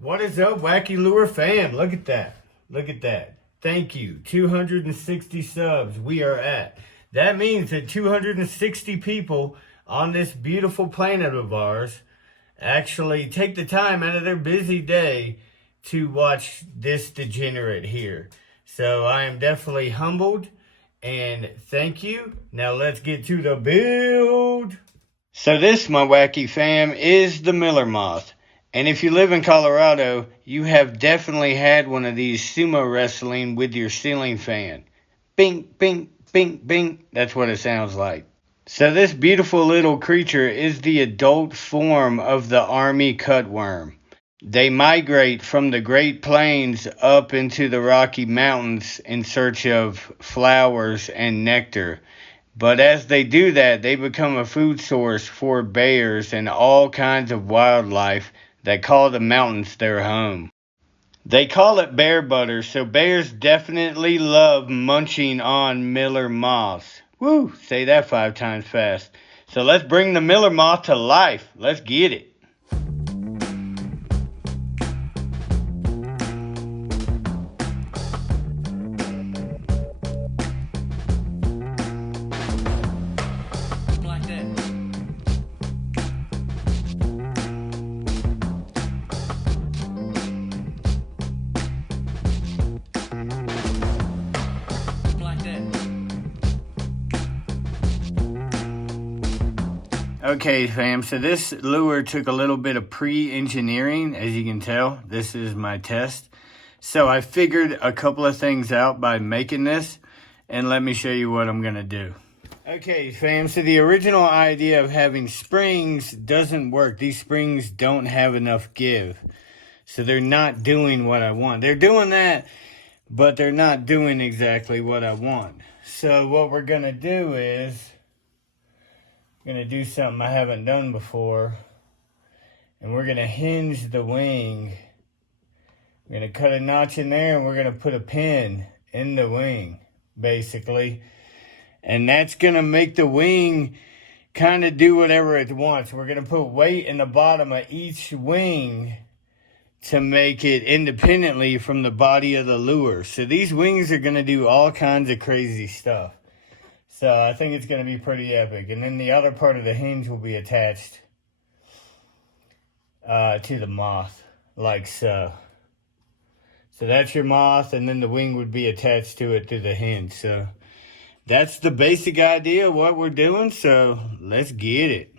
What is up, Wacky Lure fam? Look at that. Look at that. Thank you. 260 subs we are at. That means that 260 people on this beautiful planet of ours actually take the time out of their busy day to watch this degenerate here. So I am definitely humbled and thank you. Now let's get to the build. So this, my wacky fam, is the Miller Moth. And if you live in Colorado, you have definitely had one of these sumo wrestling with your ceiling fan. Bing, bing, bing, bing. That's what it sounds like. So this beautiful little creature is the adult form of the army cutworm. They migrate from the Great Plains up into the Rocky Mountains in search of flowers and nectar. But as they do that, they become a food source for bears and all kinds of wildlife that call the mountains their home. They call it bear butter, so bears definitely love munching on Miller moths. Woo! Say that 5 times fast. So let's bring the Miller moth to life. Let's get it. Okay, fam, so this lure took a little bit of pre-engineering, as you can tell. This is my test. So I figured a couple of things out by making this, and let me show you what I'm gonna do. Okay, fam, so the original idea of having springs doesn't work. These springs don't have enough give. So they're not doing what I want. They're doing that, but they're not doing exactly what I want. So what we're gonna do is gonna do something I haven't done before, and we're gonna hinge the wing. We're gonna cut a notch in there, and we're gonna put a pin in the wing, basically, and that's gonna make the wing kind of do whatever it wants. We're gonna put weight in the bottom of each wing to make it independently from the body of the lure. So these wings are gonna do all kinds of crazy stuff. So I think it's going to be pretty epic. And then the other part of the hinge will be attached to the moth, like so. So that's your moth, and then the wing would be attached to it through the hinge. So that's the basic idea of what we're doing, so let's get it.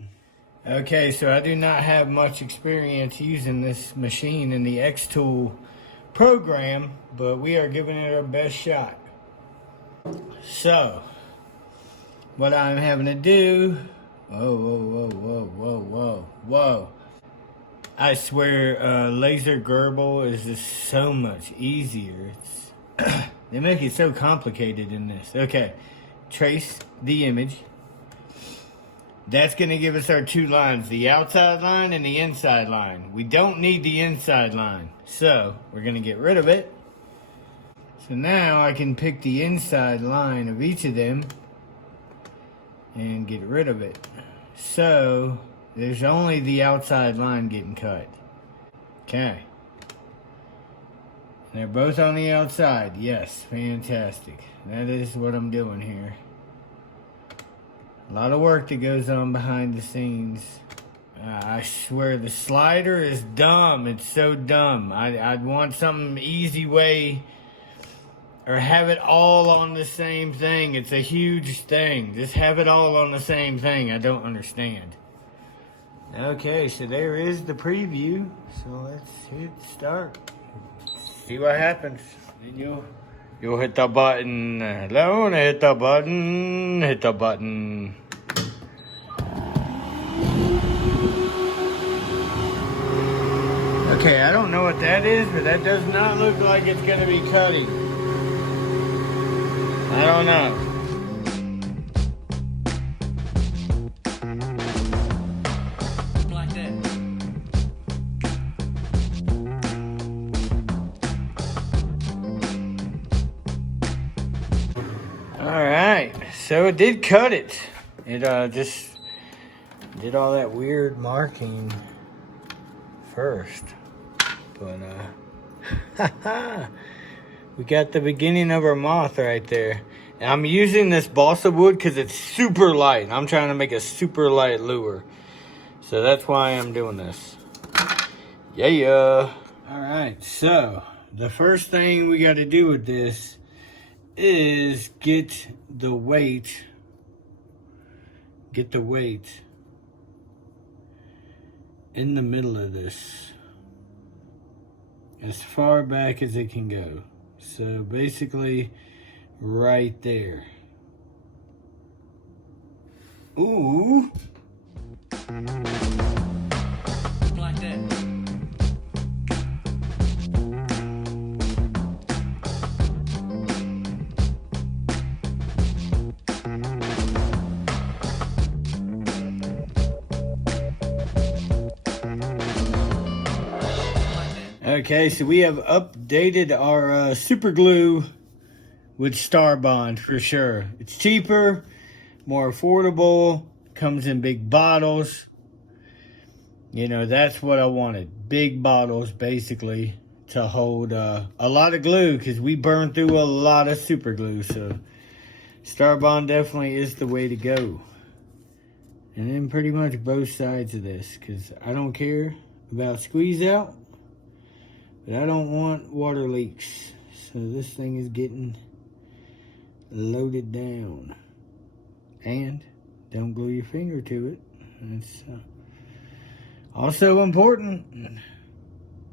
Okay, so I do not have much experience using this machine in the X-Tool program, but we are giving it our best shot. So what I'm having to do, whoa. I swear, laser gerbil is just so much easier. They make it so complicated in this. Okay, trace the image. That's gonna give us our 2 lines, the outside line and the inside line. We don't need the inside line, so we're gonna get rid of it. So now I can pick the inside line of each of them and get rid of it. So there's only the outside line getting cut. Okay. And they're both on the outside. Yes, fantastic. That is what I'm doing here. A lot of work that goes on behind the scenes. I swear the slider is dumb. It's so dumb. I'd want some easy way, or have it all on the same thing. It's a huge thing. Just have it all on the same thing. I don't understand. Okay, so there is the preview. So let's hit start. See what happens. Then you'll hit the button. Hello, hit the button. Hit the button. Okay, I don't know what that is, but that does not look like it's gonna be cutting. I don't know. Like that. All right, so it did cut it. It just did all that weird marking first. But, we got the beginning of our moth right there. And I'm using this balsa wood because it's super light. I'm trying to make a super light lure. So that's why I'm doing this. Yeah. Alright, so the first thing we got to do with this is get the weight in the middle of this. As far back as it can go. So basically right there. Ooh. Like that. Okay, so we have updated our super glue with Star Bond for sure. It's cheaper, more affordable, comes in big bottles. You know, that's what I wanted. Big bottles, basically, to hold a lot of glue, because we burned through a lot of super glue. So Star Bond definitely is the way to go. And then pretty much both sides of this, because I don't care about squeeze out, but I don't want water leaks. So this thing is getting loaded down. And don't glue your finger to it. That's also important.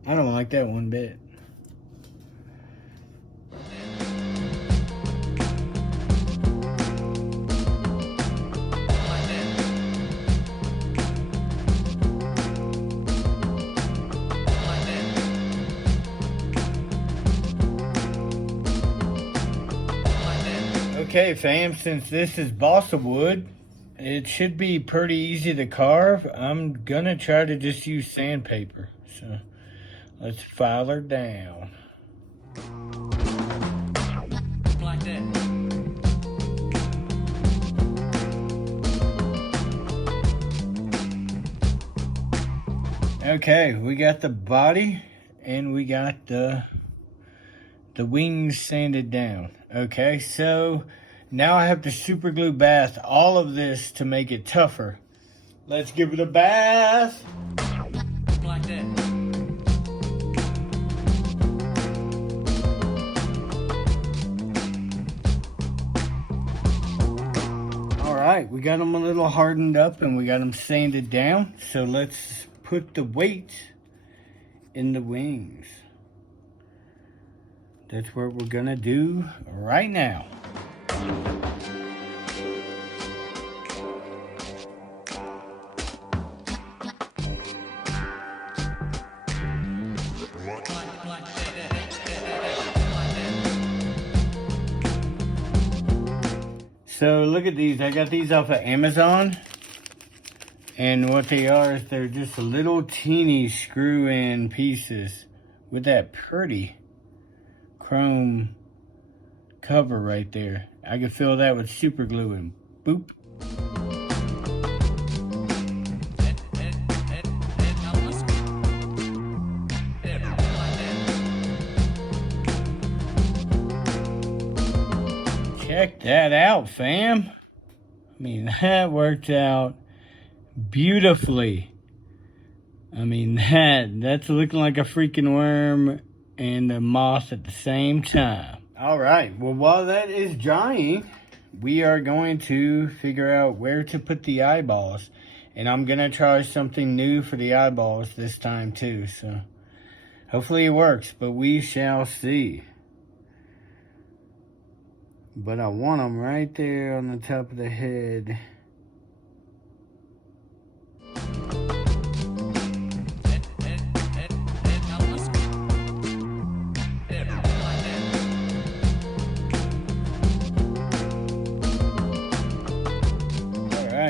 I don't like that one bit. Okay, fam, since this is balsa wood, it should be pretty easy to carve. I'm gonna try to just use sandpaper. So let's file her down. Like that. Okay, we got the body and we got the wings sanded down. Okay, so now I have to super glue bath all of this to make it tougher. Let's give it a bath. Like that. All right, we got them a little hardened up and we got them sanded down. So let's put the weight in the wings. That's what we're gonna do right now. So look at these. I got these off of Amazon. And what they are is they're just little teeny screw-in pieces with that pretty chrome cover right there. I can fill that with super glue and boop. Check that out, fam. I mean, that worked out beautifully. I mean, that's looking like a freaking worm and a moth at the same time. All right, well, while that is drying, we are going to figure out where to put the eyeballs. And I'm gonna try something new for the eyeballs this time too, so hopefully it works, but we shall see. But I want them right there on the top of the head.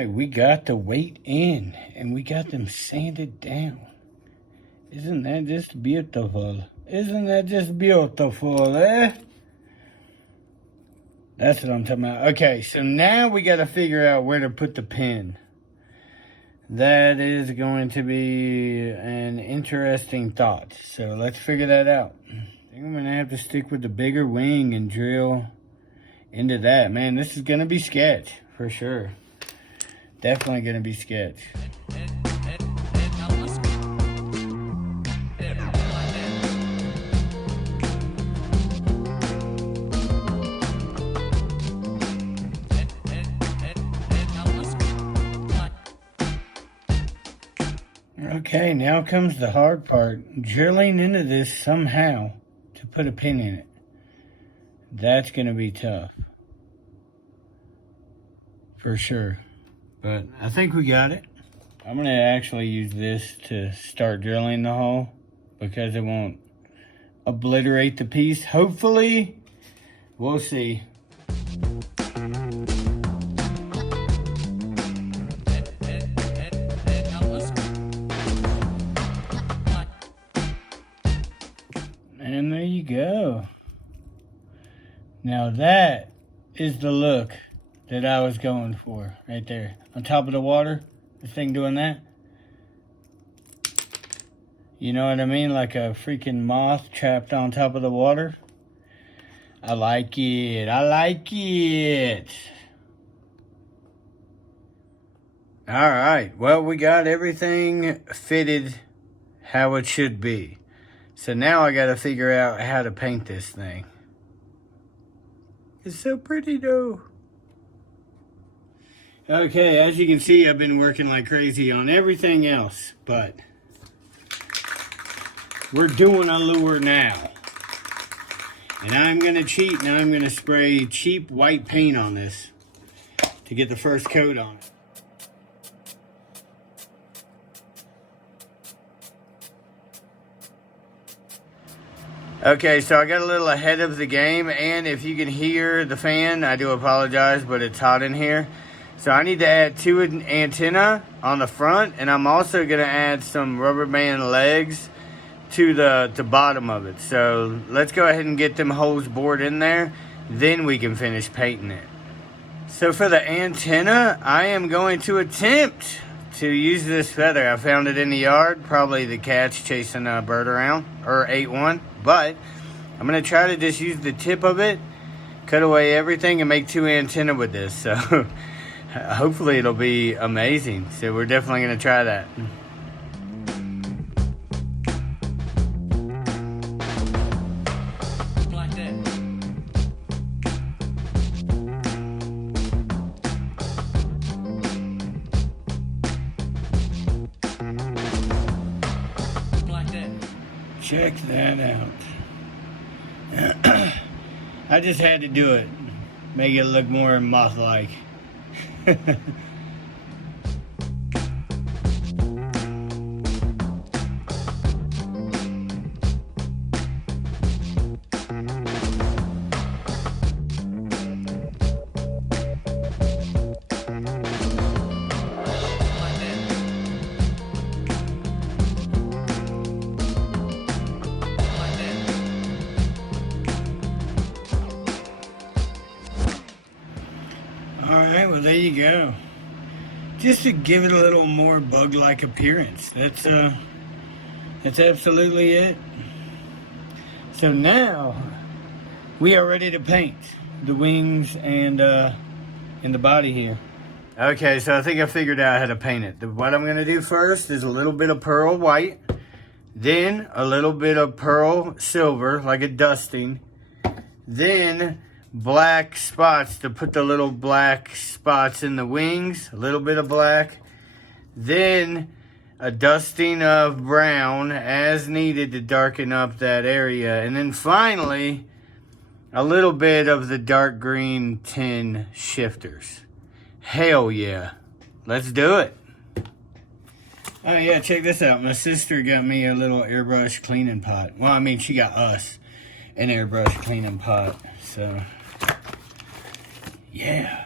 We got the weight in and we got them sanded down. Isn't that just beautiful? Isn't that just beautiful, eh? That's what I'm talking about. Okay, so now we got to figure out where to put the pin. That is going to be an interesting thought. So let's figure that out. I think I'm going to have to stick with the bigger wing and drill into that. Man, this is going to be sketch for sure. Definitely going to be sketch. Okay, now comes the hard part. Drilling into this somehow to put a pin in it. That's going to be tough. For sure. But I think we got it. I'm going to actually use this to start drilling the hole because it won't obliterate the piece. Hopefully, we'll see. And there you go. Now that is the look that I was going for right there. On top of the water, this thing doing that. You know what I mean? Like a freaking moth trapped on top of the water. I like it. I like it. All right. Well, we got everything fitted how it should be. So now I got to figure out how to paint this thing. It's so pretty though. Okay, as you can see, I've been working like crazy on everything else, but we're doing a lure now. And I'm going to cheat, and I'm going to spray cheap white paint on this to get the first coat on it. Okay, so I got a little ahead of the game, and if you can hear the fan, I do apologize, but it's hot in here. So I need to add 2 antenna on the front, and I'm also going to add some rubber band legs to the bottom of it. So let's go ahead and get them holes bored in there, then we can finish painting it. So for the antenna, I am going to attempt to use this feather. I found it in the yard, probably the cat's chasing a bird around, or ate one. But I'm going to try to just use the tip of it, cut away everything, and make 2 antenna with this. So hopefully it'll be amazing. So we're definitely going to try that. Check that out. I just had to do it. Make it look more moth-like. Alright, well there you go. Just to give it a little more bug-like appearance. That's absolutely it. So now we are ready to paint the wings and the body here. Okay, so I think I figured out how to paint it. What I'm gonna do first is a little bit of pearl white, then a little bit of pearl silver, like a dusting, then black spots to put the little black spots in the wings, a little bit of black, then a dusting of brown as needed to darken up that area, and then finally a little bit of the dark green tin shifters. Hell yeah, let's do it. Oh yeah, check this out. My sister got me a little airbrush cleaning pot. Well, I mean, she got us an airbrush cleaning pot, so yeah,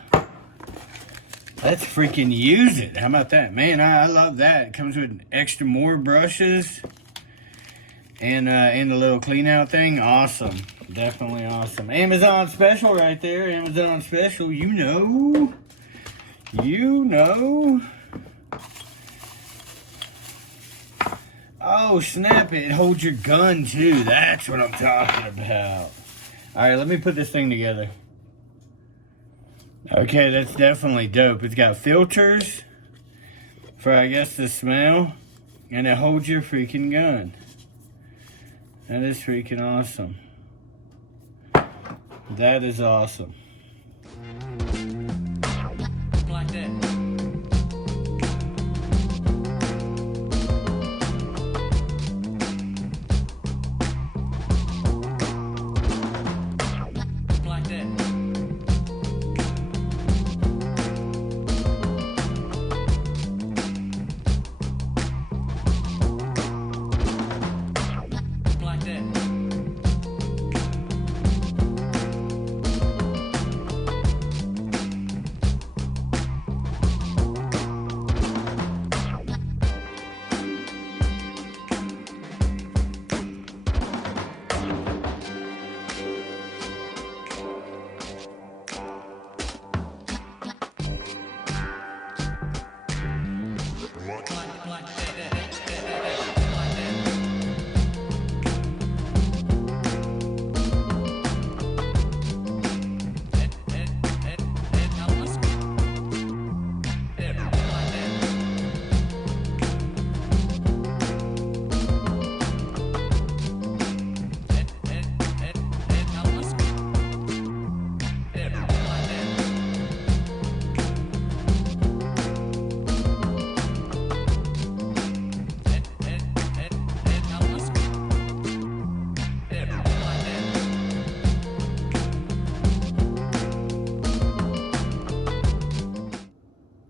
let's freaking use it. How about that? Man, I love that. It comes with extra more brushes and the little clean out thing. Awesome. Definitely awesome. Amazon special right there. Amazon special, you know. You know. Oh, snap it. It holds your gun, too. That's what I'm talking about. All right, let me put this thing together. Okay, that's definitely dope. It's got filters for, I guess, the smell. And it holds your freaking gun. That is freaking awesome. That is awesome. Like that.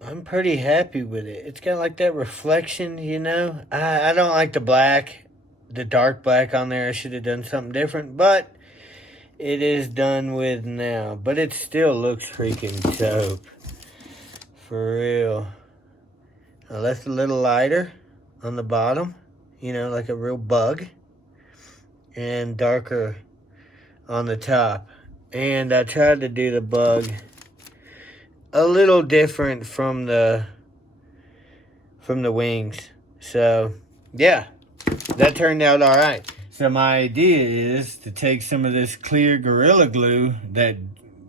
I'm pretty happy with it. It's got like that reflection, you know. I don't like the black, the dark black on there. I should have done something different, but it is done with now. But it still looks freaking dope. For real. I left a little lighter on the bottom, you know, like a real bug. And darker on the top. And I tried to do the bug a little different from the wings. So, yeah, that turned out all right. So my idea is to take some of this clear Gorilla Glue that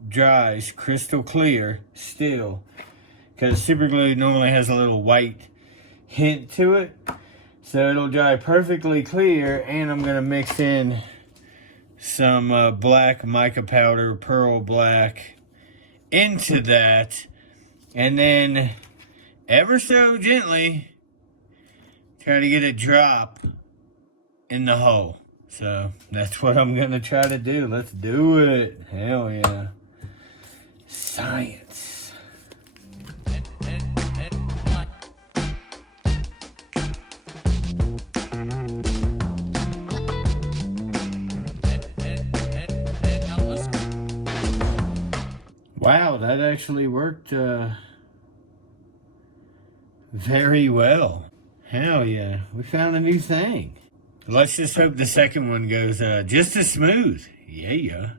dries crystal clear still, because super glue normally has a little white hint to it. So it'll dry perfectly clear, and I'm gonna mix in some black mica powder, pearl black, into that, and then ever so gently try to get it drop in the hole. So that's what I'm gonna try to do. Let's do it. Hell yeah. Science. Wow, that actually worked very well. Hell yeah, we found a new thing. Let's just hope the second one goes just as smooth. Yeah.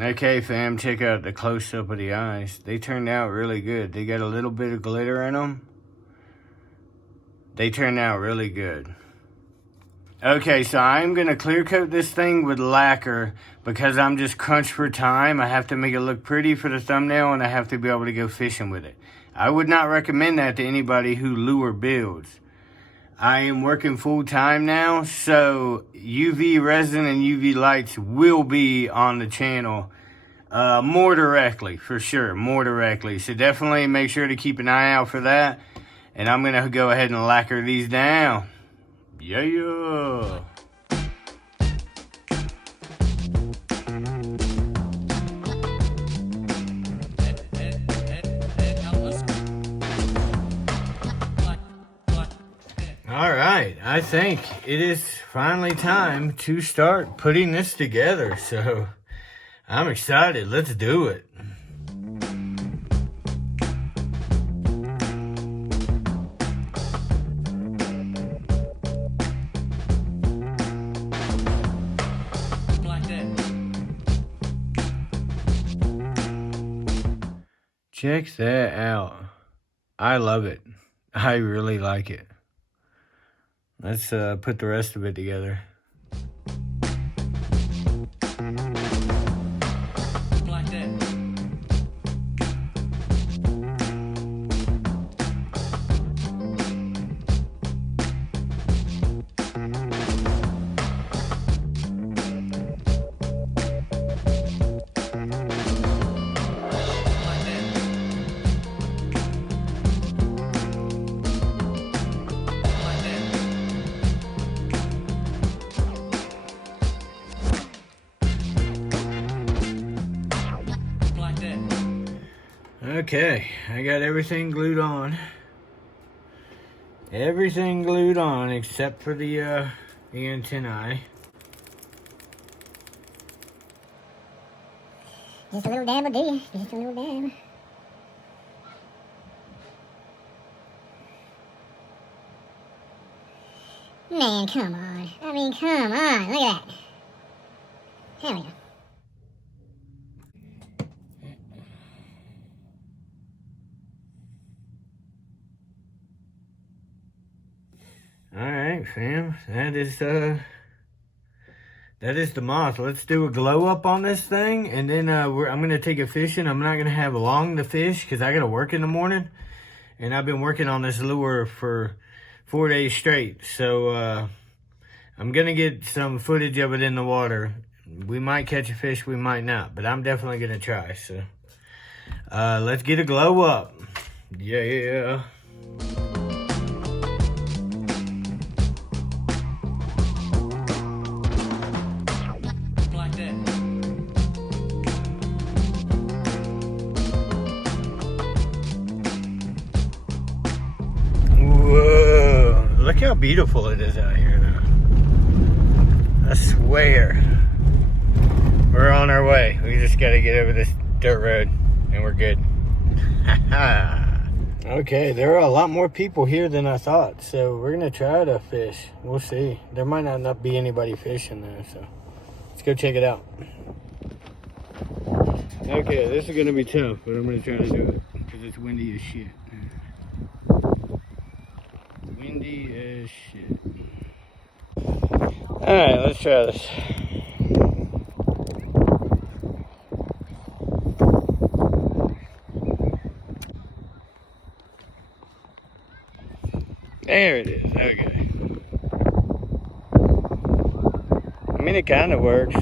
Okay, fam, check out the close-up of the eyes. They turned out really good. They got a little bit of glitter in them. They turned out really good. Okay, so I'm going to clear coat this thing with lacquer because I'm just crunched for time. I have to make it look pretty for the thumbnail, and I have to be able to go fishing with it. I would not recommend that to anybody who lure builds. I am working full time now, so UV resin and UV lights will be on the channel more directly, for sure, more directly. So definitely make sure to keep an eye out for that. And I'm going to go ahead and lacquer these down. Yeah. All right, I think it is finally time to start putting this together. So I'm excited. Let's do it. Check that out. I love it. I really like it. Let's put the rest of it together. Like that. Okay, I got everything glued on. Everything glued on except for the antennae. Just a little dab will do you. Just a little dab. Man, come on. I mean, come on. Look at that. There we go. Alright, fam. That is the Moth. Let's do a glow up on this thing, and then I'm gonna take it fishing. I'm not gonna have long to fish because I gotta work in the morning, and I've been working on this lure for 4 days straight. So I'm gonna get some footage of it in the water. We might catch a fish, we might not, but I'm definitely gonna try. So let's get a glow up. Yeah. Whoa, look how beautiful it is out here now. I swear. We're on our way. We just gotta get over this dirt road and we're good. Okay, there are a lot more people here than I thought, so we're gonna try to fish. We'll see. There might not be anybody fishing though, so let's go check it out. Okay, this is gonna be tough, but I'm gonna try to do it because it's windy as shit. Windy as shit. Alright, let's try this. There it is, okay. I mean, it kind of works.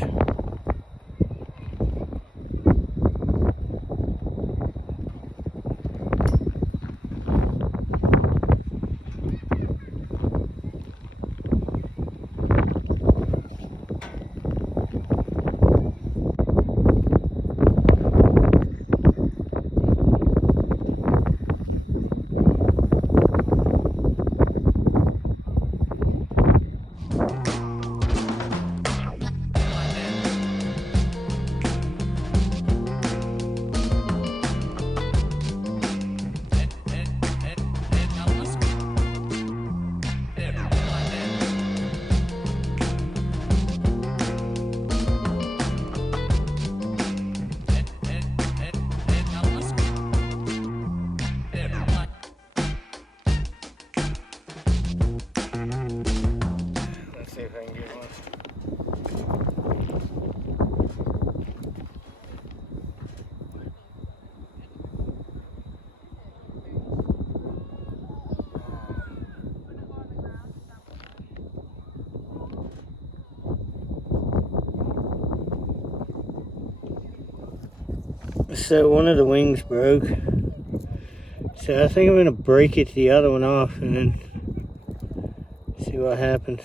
See if I can get one. So one of the wings broke. So I think I'm gonna break it, the other one off, and then see what happens.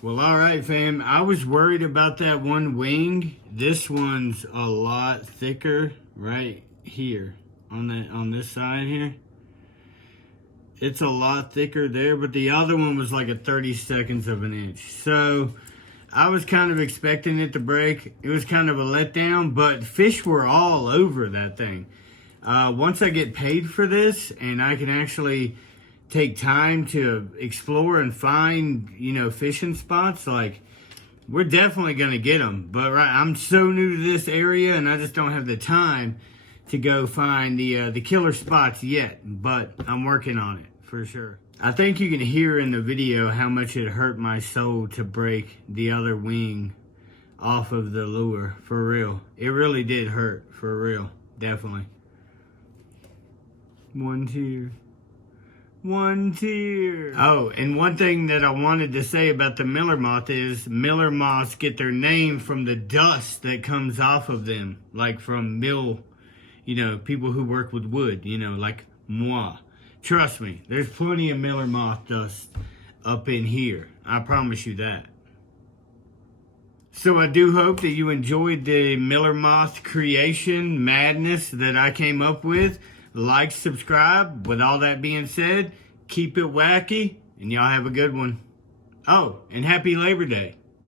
Well, all right, fam. I was worried about that one wing. This one's a lot thicker right here on this side here. It's a lot thicker there, but the other one was like a 32 of an inch. So I was kind of expecting it to break. It was kind of a letdown, but fish were all over that thing. Once I get paid for this and I can actually take time to explore and find, you know, fishing spots, like, we're definitely going to get them. But I'm so new to this area and I just don't have the time to go find the killer spots yet. But I'm working on it for sure. I think you can hear in the video how much it hurt my soul to break the other wing off of the lure, for real. It really did hurt, for real, definitely. One tear. One tear. Oh, and one thing that I wanted to say about the miller moth is miller moths get their name from the dust that comes off of them, like from mill, you know, people who work with wood, you know, like moi. Trust me, there's plenty of miller moth dust up in here. I promise you that. So I do hope that you enjoyed the miller moth creation madness that I came up with. Like, subscribe. With all that being said, keep it wacky, and y'all have a good one. Oh, and happy Labor Day.